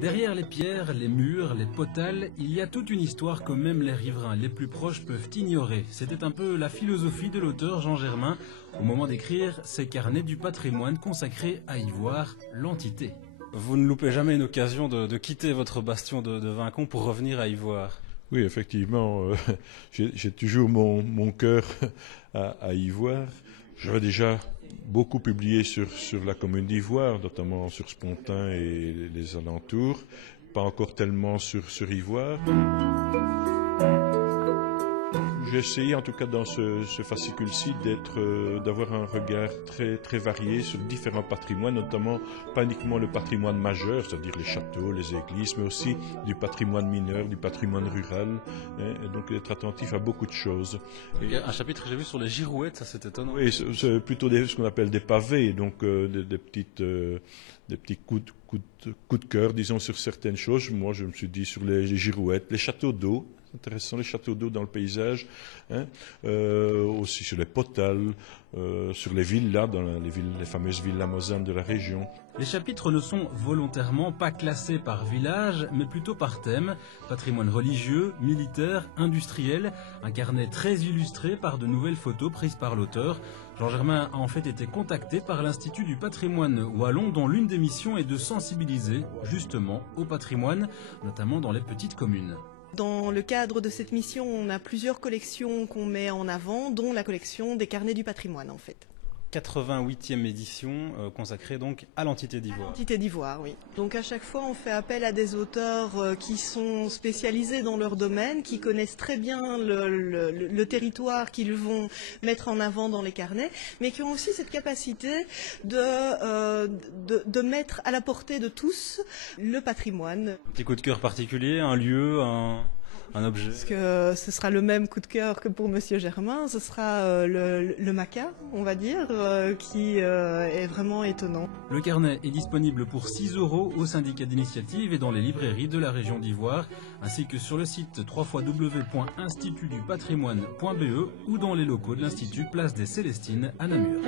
Derrière les pierres, les murs, les potales, il y a toute une histoire que même les riverains les plus proches peuvent ignorer. C'était un peu la philosophie de l'auteur Jean Germain au moment d'écrire ses carnets du patrimoine consacrés à Ivoire, l'entité. Vous ne loupez jamais une occasion de quitter votre bastion de Vincon pour revenir à Ivoire. Oui, effectivement, j'ai toujours mon cœur à Ivoire. J'avais déjà beaucoup publié sur la commune d'Ivoire, notamment sur Spontin et les alentours, pas encore tellement sur Ivoire. J'ai essayé, en tout cas dans ce fascicule-ci, d'avoir un regard très varié sur différents patrimoines, notamment pas uniquement le patrimoine majeur, c'est-à-dire les châteaux, les églises, mais aussi du patrimoine mineur, du patrimoine rural, et donc d'être attentif à beaucoup de choses. Il y a un chapitre que j'ai vu sur les girouettes, ça c'est étonnant. Oui, c'est plutôt ce qu'on appelle des pavés, donc des petits coups de cœur, disons, sur certaines choses. Moi, je me suis dit sur les girouettes, les châteaux d'eau. Intéressant, les châteaux d'eau dans le paysage, aussi sur les potales, sur les villas, dans les fameuses villas mosanes de la région. Les chapitres ne sont volontairement pas classés par village, mais plutôt par thème. Patrimoine religieux, militaire, industriel, un carnet très illustré par de nouvelles photos prises par l'auteur. Jean Germain a en fait été contacté par l'Institut du patrimoine wallon, dont l'une des missions est de sensibiliser justement au patrimoine, notamment dans les petites communes. Dans le cadre de cette mission, on a plusieurs collections qu'on met en avant, dont la collection des carnets du patrimoine en fait. 88e édition consacrée donc à l'entité d'Ivoire. L'entité d'Ivoire, oui. Donc à chaque fois, on fait appel à des auteurs qui sont spécialisés dans leur domaine, qui connaissent très bien le territoire qu'ils vont mettre en avant dans les carnets, mais qui ont aussi cette capacité de mettre à la portée de tous le patrimoine. Un petit coup de cœur particulier, un lieu, un objet. Parce que ce sera le même coup de cœur que pour Monsieur Germain, ce sera le maca, on va dire, qui est vraiment étonnant. Le carnet est disponible pour 6 € au syndicat d'initiative et dans les librairies de la région d'Ivoire, ainsi que sur le site www.institutdupatrimoine.be ou dans les locaux de l'Institut Place des Célestines à Namur.